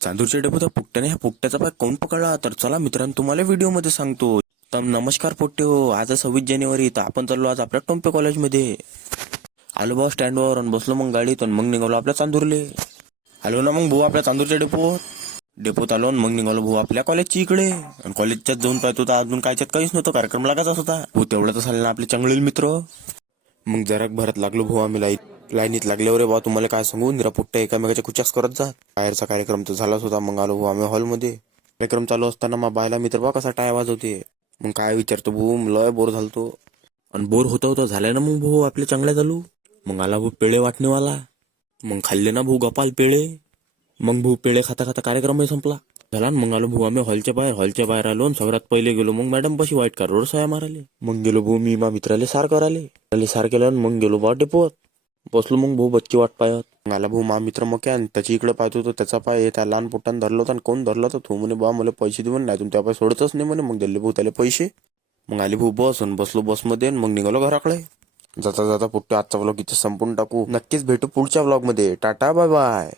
चांदूरच्या डेपोत पुट्ट्याने ह्या पुट्ट्याचा पाय कोण पकडला तर चला मित्रांनो तुम्हाला व्हिडिओ मध्ये सांगतो. तर नमस्कार पोट्टे हो, आज 26 जानेवारी तर आपण चाललो आज आपल्या टोम्पे कॉलेजमध्ये. आलो भाऊ स्टँडवर आणि बसलो मग गाडीत आणि मग निघालो आपल्या चांदूरले. आलो ना मग भाऊ आपल्या चांदूरच्या डेपोत आलो आणि मग निघालो भाऊ आपल्या कॉलेजच्या इकडे. आणि कॉलेजच्याच जाऊन पाहतो तर अजून कायच्यात काहीच नव्हतं, कार्यक्रम लागायचाच होता हो. तेवढं तर झालं ना आपले चांगले मित्र. मग जरा भरत लागलो भाऊ आम्ही लाईनीत लागल्यावर बा तुम्हाला काय सांगू, निरा पुट्ट्या एकामेकाच्या खुच्याच करत जात. बाहेरचा कार्यक्रम तर झालाच होता. मग आलो भाऊ आम्ही हॉलमध्ये. कार्यक्रम चालू असताना मग बायला मित्र बा कसा टाय वाजवते. मग काय विचारतो भाऊ, लय बोर झालतो. आणि बोर होता झाल्या ना मग भाऊ आपले चांगल्या चालू. मग आला भाऊ पेळे वाटणेवाला. मग खाल्ले ना भाऊ गपाल पेळे. मग भाऊ पेळे खाता खाता कार्यक्रमही संपला झाला. मग आलो भाऊ आम्ही हॉलच्या बाहेर आलो आणि सगळ्यात पहिले गेलो मग मॅडम पशी व्हाईट कार्डवर सह्या माराले. मग गेलो भाऊ मी मा मित्राले सार कराले सार केलं आणि मग गेलो बा डेपोत. बसलो मग भाऊ बच्ची वाट पाहत. आला भाऊ मा मित्र मग काय त्याची इकडे पाहतो तर त्याचा पाय त्या लहान पोट्टानं धरलं होता. आणि कोण धरला तर तो म्हणे बा मला पैसे देऊन नाही त्या पाय सोडतच नाही म्हणे. मग दिले भाऊ त्याला पैसे. मग आले भाऊ बस आणि बसलो बसमध्ये मग निघालो घराकडे. जाता जाता पुट्टे आजचा व्लॉग इथे संपून टाकू. नक्कीच भेटू पुढच्या व्लॉग मध्ये. Tata bye bye.